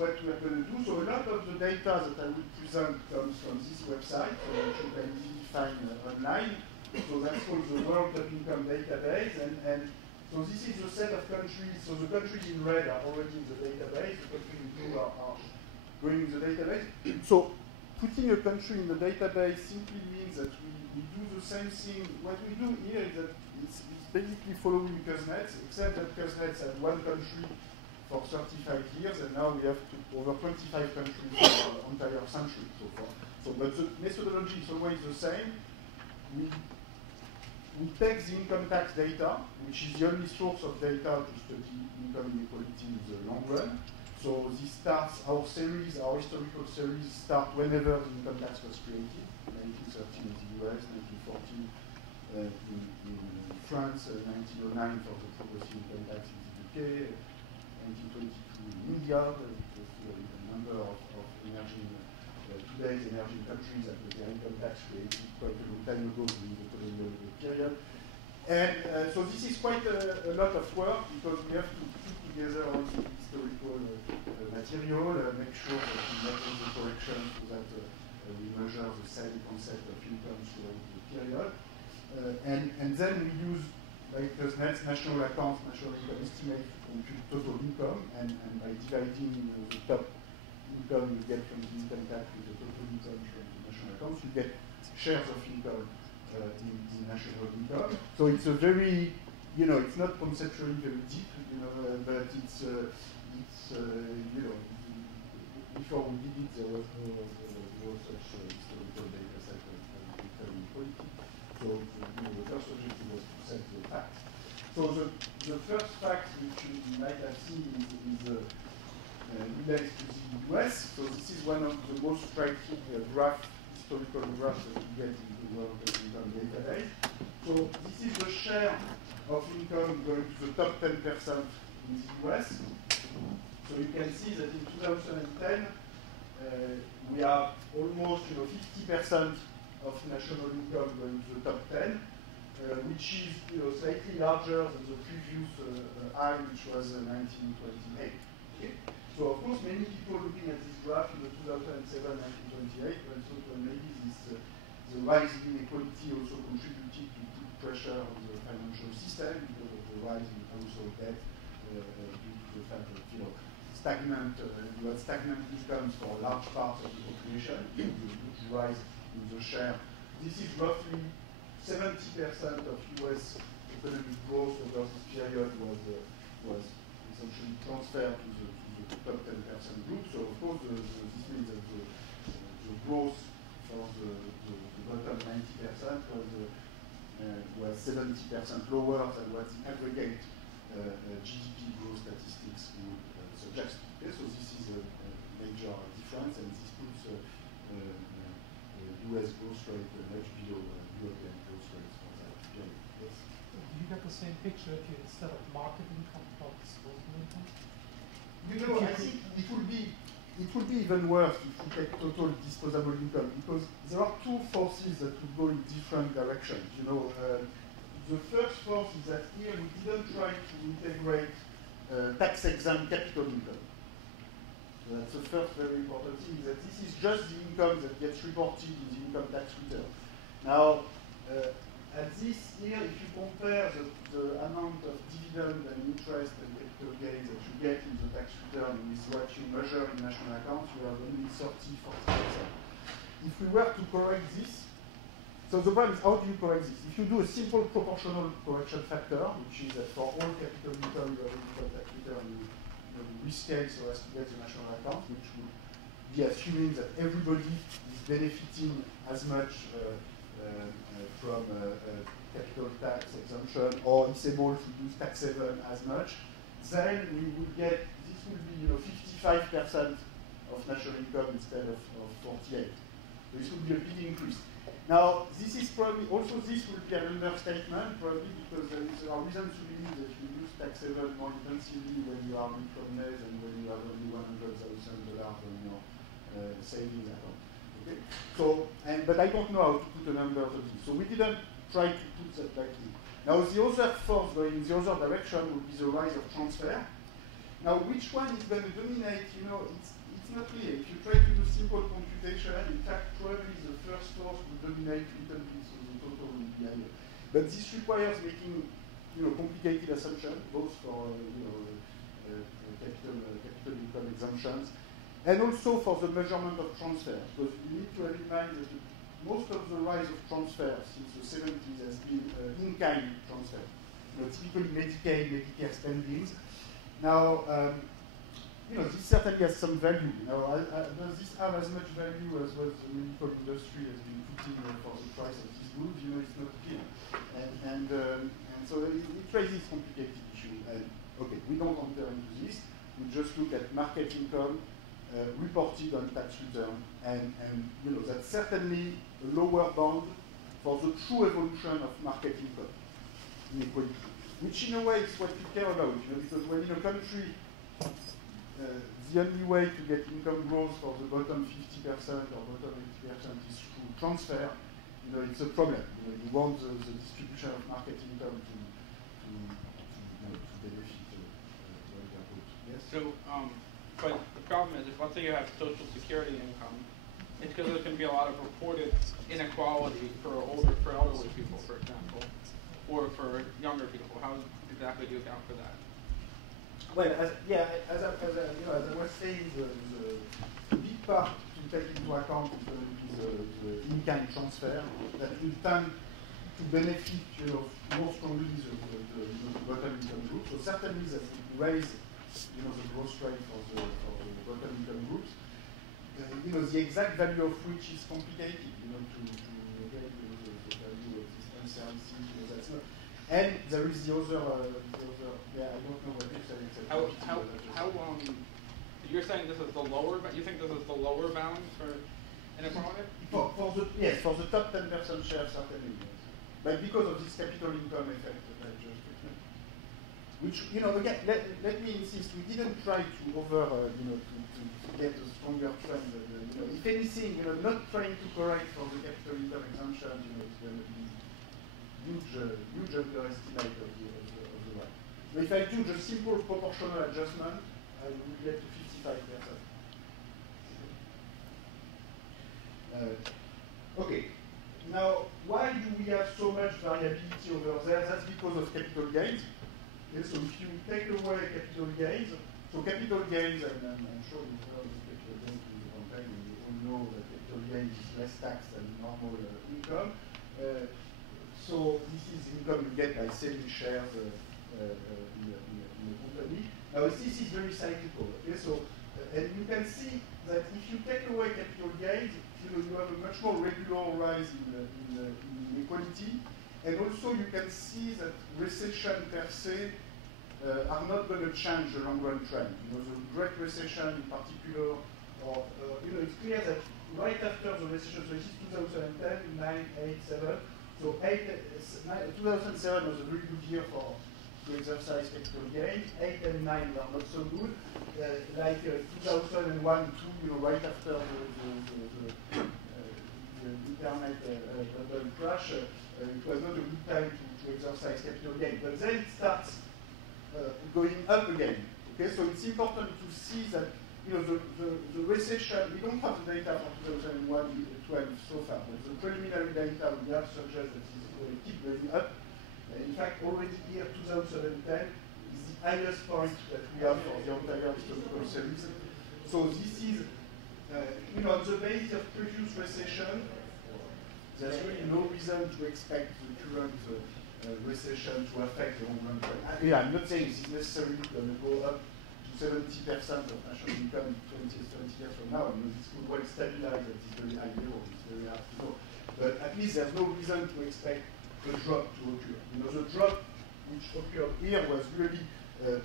what we are going to do. So a lot of the data that I will present comes from this website, which you can easily find online. So that's called the World Top Income Database, and so this is a set of countries. So the countries in red are already in the database. The countries in blue are going in the database. So putting a country in the database simply means that we do the same thing. What we do here is that it's basically following Kuznets, except that Kuznets had one country for 35 years, and now we have over 25 countries for the entire century so far. So, but the methodology is always the same. We take the income tax data, which is the only source of data to study income inequality in the long run. So this starts, our historical series start whenever the income tax was created, 1913 in the US, 1914 in France, 1909 for the progressive income tax in the UK, 1922 in India, a number of emerging, today's emerging countries that their income tax created quite a long time ago during the colonial period. And so this is quite a lot of work because we have to put together all the historical material, make sure that we make all the corrections so that we measure the same concept of income throughout the period. And then we use, like Kuznets, national accounts, national income estimate to compute total income, and by dividing the top income you get from the income tax with the total income from the national accounts, you get shares of income in national income. So it's a very, it's not conceptually very deep, but it's before we did it, there was no such historical data set of income inequality. So the first objective was to set the facts. So the first fact which you might have seen relates to the US. So this is one of the most striking historical graphs that you get in the World Income Database. So this is the share of income going to the top 10% in the US. So you can see that in 2010, we have almost 50% of national income going to the top 10, which is slightly larger than the previous high, which was 1928. Okay? So of course, many people looking at this graph, 2007, 1928, and so maybe the rise in inequality also contributed to put pressure on the financial system because of the rise in household debt due to the fact that you had stagnant incomes for large parts of the population. The huge rise in the share. This is roughly 70% of US economic growth over this period was essentially transferred to the top 10% group. So of course, this means that the growth for the bottom 90% was 70% lower than what the aggregate GDP growth statistics would suggest. Okay, so this is a major difference, and this puts US growth rate much below European growth rates for that period. Yes. Do you get the same picture if you, instead of market income, talk disposable income? I think it would be even worse if we take total disposable income, because there are two forces that would go in different directions. The first force is that here we didn't try to integrate tax-exempt capital income. So that's the first very important thing, is that this is just the income that gets reported in the income tax return. Now, at this here, if you compare the amount of dividend and interest and capital gains that you get in the tax return with what you measure in national accounts, you have only 30–40%. If we were to correct this, so the problem is, how do you correct this? If you do a simple proportional correction factor, which is that for all capital income you have in income tax return, you rescale so as to get the national account, which would be assuming that everybody is benefiting as much from capital tax exemption or is able to use tax haven as much, then we would get, this would be 55% of national income instead of 48. So this would be a big increase. Now, this is probably, also this will be an understatement, probably because there are reasons to believe that you use tax haven more intensively when you are mid-commoners and when you have only $100,000 on your savings account. Okay? So, but I don't know how to put a number on this. So we didn't try to put that back in. Now, the other force going in the other direction would be the rise of transfer. Now, which one is going to dominate? It's it's not clear. If you try to do simple computation, in fact, probably the first source will dominate a little bit, so the total will be higher. But this requires making, complicated assumptions, both for, capital income exemptions, and also for the measurement of transfers, because you need to have in mind that most of the rise of transfers since the 70s has been in-kind transfers. Typically Medicaid, Medicare spendings. Now, this certainly has some value. Does this have as much value as what the medical industry has been putting for the price of these goods? It's not clear. And so it raises complicated issue. And okay, we don't enter into this. We just look at market income reported on tax return, and that's certainly a lower bound for the true evolution of market income inequality, which in a way is what we care about, because when in a country the only way to get income growth for the bottom 50% or bottom 80% is through transfer, it's a problem. You want the distribution of market income to benefit the group. Yes? So, but the problem is, if let's say you have Social Security income, it's because there's going to be a lot of reported inequality for elderly people, for example, or for younger people. How exactly do you account for that? Well, as I was saying, the big part to take into account is going to be the in-kind transfer that will tend to benefit, more strongly the bottom income group. So certainly that will raise, the growth rate for the bottom income groups. The exact value of which is complicated, to get the value of this uncertainty, that's not. And there is the other, I don't know what you're saying. You're saying this is the lower, but you think this is the lower bound for inequality? For the top 10% share, certainly, yes. But because of this capital income effect that I just explained, which, again, let me insist, we didn't try to to get a stronger trend. If anything, not trying to correct for the capital income exemption, it's going to be huge underestimate of the right. But if I do just simple proportional adjustment, I will get to 55%. Okay. Now, why do we have so much variability over there? That's because of capital gains. Okay, so if you take away capital gains, so capital gains, and I'm sure you've heard of capital gains in the context, and you all know that capital gains is less tax than normal income. So this is income you get by selling shares in a company. Now this is very cyclical. Okay, so and you can see that if you take away capital gains, you have a much more regular rise in inequality, and also you can see that recession per se are not going to change the long-run trend. The Great Recession in particular, or it's clear that right after the recession, so this is 2010, 9, 8, 7. So 2007 was a very good year to exercise capital gains. 8 and 9 were not so good. Like 2001, 2, right after the internet bubble crash, it was not a good time to exercise capital gains. But then it starts going up again. Okay, so it's important to see that the recession, we don't have the data for 2001-12 so far, but the preliminary data we have suggests that it's going to keep going up. In fact, already here, 2010 is the highest point that we have for the entire historical series. So this is, on the basis of previous recession, there's really no reason to expect the current recession to affect the long-run trend. I'm not saying this is necessarily going to go up 70% of national income in 20 years from now. This could well stabilize at this very high level. It's very hard to know. But at least there's no reason to expect a drop to occur. The drop which occurred here was really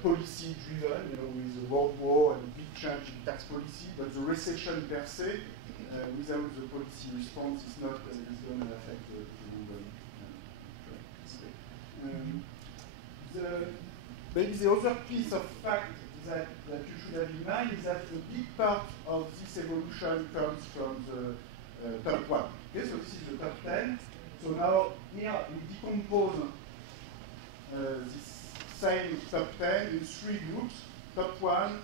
policy-driven, with the World War and a big change in tax policy. But the recession per se, without the policy response, is not going to affect the long-run trend. Maybe the other piece of fact that you should have in mind is that a big part of this evolution comes from the top 1. Okay, so this is the top 10. So now here we decompose this same top 10 in 3 groups: top 1,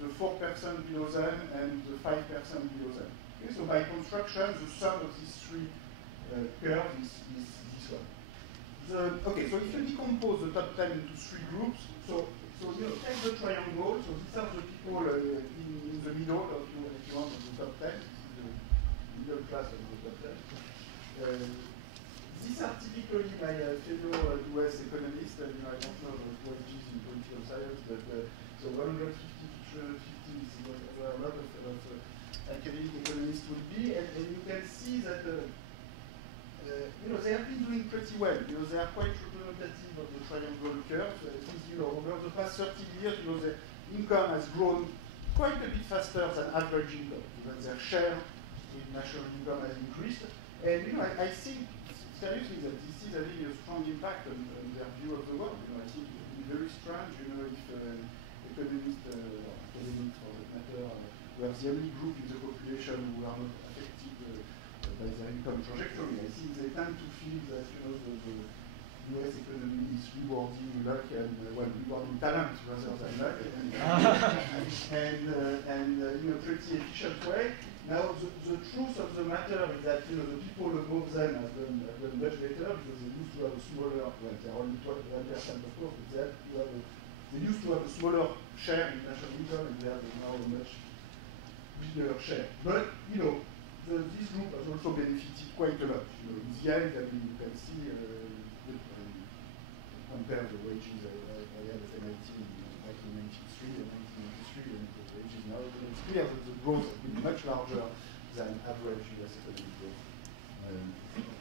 the 4% below them, and the 5% below them. Okay, so by construction, the sum of these three curves is this one. Okay, so if you decompose the top 10 into three groups, so you know, take the triangle, so these are the people in the middle of you, if you want, of the top 10. This is the middle class of the top 10. These are typically my fellow US economists, you know, I don't know the PhDs in political science, but so 150 to 350 is where a lot of academic economists would be, and you can see that you know, they have been doing pretty well. You know, they are quite representative of the triangle curve. You know, over the past 30 years, you know, the income has grown quite a bit faster than average income. Even their share in national income has increased. And you know, I think seriously that this is having a strong impact on their view of the world. You know, I think it would be very strange, you know, if economists, academics for that matter, were the only group in the population who are not affected by their income trajectory. I think they tend to feel that, you know, the US economy is rewarding luck and rewarding talent rather than luck, and you know, pretty efficient way. Now, the truth of the matter is that, you know, the people above them have done much better because they used to have a smaller, well, they're only 1%, of course, but they used to have a smaller share in national income, and they have now a much bigger share. But, you know, this group has also benefited quite a lot. You know, in the end, I mean, you can see, compare the wages I had at MIT back in 1993 and 1993, and the wages now, it's clear that the growth has been much larger than average US economic growth.